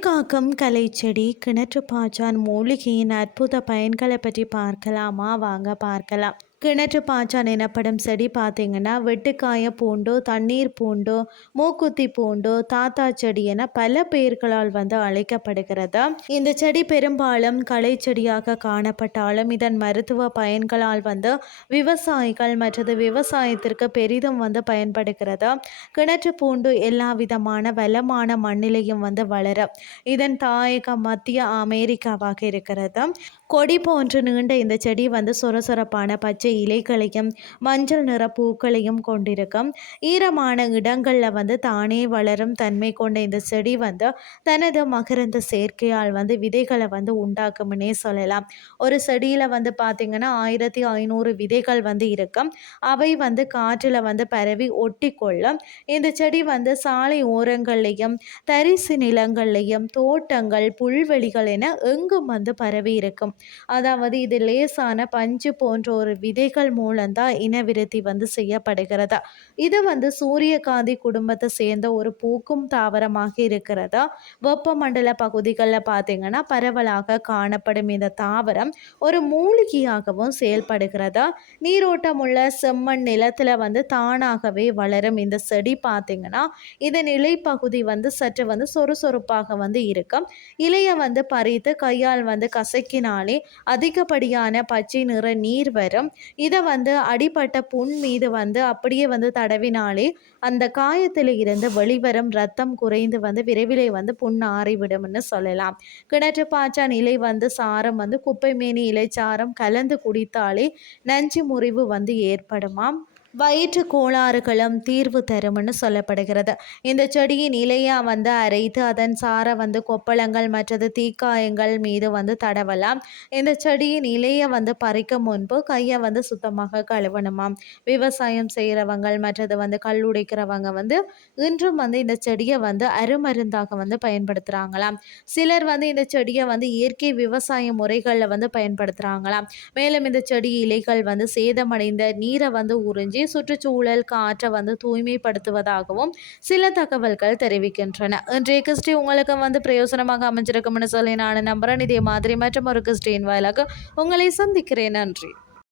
காக்கும் கலைச்செடி கிணற்று பாய்ச்சான் மூலிகையின் அற்புத பயன்களை பற்றி பார்க்கலாமா? வாங்க பார்க்கலாம். கிணற்று பாய்ச்சான் எனப்படும் செடி பார்த்தீங்கன்னா வெட்டுக்காய பூண்டு தண்ணீர் பூண்டு மூக்குத்தி பூண்டோ தாத்தா செடி என பல பெயர்களால் வந்து அழைக்கப்படுகிறது. இந்த செடி பெரும்பாலும் களை செடியாக காணப்பட்டாலும் இதன் மருத்துவ பயன்களால் வந்து விவசாயிகள் மற்றது விவசாயத்திற்கு பெரிதும் வந்து பயன்படுகிறது. கிணற்று பூண்டு எல்லா விதமான வளமான மண்ணிலையும் வந்து வளரும் இதன் தாயகம் மத்திய அமெரிக்காவாக இருக்கிறது. கொடி போன்று நீண்ட இந்த செடி வந்து சொரசொரப்பான பச்சை இலைகளையும் மஞ்சள் நிற பூக்களையும் கொண்டிருக்கும். ஈரமான இடங்களில் வந்து தானே வளரும் தன்மை கொண்ட இந்த செடி வந்து தனது மகரந்த சேர்க்கையால் வந்து விதைகளை வந்து உண்டாக்கும்னே சொல்லலாம். ஒரு செடியில் வந்து பார்த்திங்கன்னா ஆயிரத்தி ஐநூறு விதைகள் வந்து இருக்கும். அவை வந்து காற்றில் வந்து பரவி ஒட்டி கொள்ளும் இந்த செடி வந்து சாலை ஓரங்கள்லையும் தரிசு நிலங்கள்லையும் தோட்டங்கள் புல்வெளிகள் என எங்கும் வந்து பரவி இருக்கும். அதாவது இது லேசான பஞ்சு போன்ற ஒரு விதைகள் மூலம்தான் இனவிருத்தி வந்து செய்யப்படுகிறதா? இது வந்து சூரியகாந்தி குடும்பத்தை சேர்ந்த ஒரு பூக்கும் தாவரமாக இருக்கிறதா? வெப்பமண்டல பகுதிகளில் பார்த்தீங்கன்னா பரவலாக காணப்படும் இந்த தாவரம் ஒரு மூலிகையாகவும் செயல்படுகிறதா? நீரோட்டம் உள்ள செம்மண் நிலத்தில் வந்து தானாகவே வளரும் இந்த செடி பார்த்தீங்கன்னா இதன் இலைப்பகுதி வந்து சற்று வந்து சொறுசொறுப்பாக வந்து இருக்கும். இலையை வந்து பறித்து கையால் வந்து கசக்கினாலே அதிகப்படியான பச்சை நிற நீர் வரும். இதை வந்து அடிப்பட்ட புண் மீது வந்து அப்படியே வந்து தடவினாலே அந்த காயத்தில் இருந்து வெளிவரும் ரத்தம் குறைந்து வந்து விரைவிலே வந்து புண் ஆறிவிடும்னு சொல்லலாம். கிணற்று பாய்ச்சான் இலை வந்து சாரம் வந்து குப்பை மேனி இலைச்சாரம் கலந்து குடித்தாலே நஞ்சு முறிவு வந்து ஏற்படுமாம். வயிற்று கோளாறுகளும் தீர்வு தரும்னு சொல்லப்படுகிறது. இந்த செடியின் இலையாக வந்து அரைத்து அதன் சாரை வந்து கொப்பளங்கள் மற்றது தீக்காயங்கள் மீது வந்து தடவலாம். இந்த செடியின் இலையை வந்து பறிக்க முன்பு கையை வந்து சுத்தமாக கழுவணுமாம் விவசாயம் செய்கிறவங்க மற்றது வந்து கல்லுடைக்கிறவங்க வந்து இன்றும் வந்து இந்த செடியை வந்து அருமருந்தாக வந்து பயன்படுத்துகிறாங்களாம் சிலர் வந்து இந்த செடியை வந்து இயற்கை விவசாய முறைகளில் வந்து பயன்படுத்துகிறாங்களாம் மேலும் இந்த செடி இலைகள் வந்து சேதமடைந்த நீரை வந்து உறிஞ்சி சுற்றுச்சூழல் காற்றை வந்து தூய்மைப்படுத்துவதாகவும் சில தகவல்கள் தெரிவிக்கின்றன. இன்றைய கிறிஸ்டி உங்களுக்கு வந்து பிரயோசனமாக அமைஞ்சிருக்கும்னு சொல்லி நான் நம்புறேன். இதே மாதிரி மற்றும் ஒரு கிறிஸ்டின் வாயிலாக உங்களை சந்திக்கிறேன். நன்றி.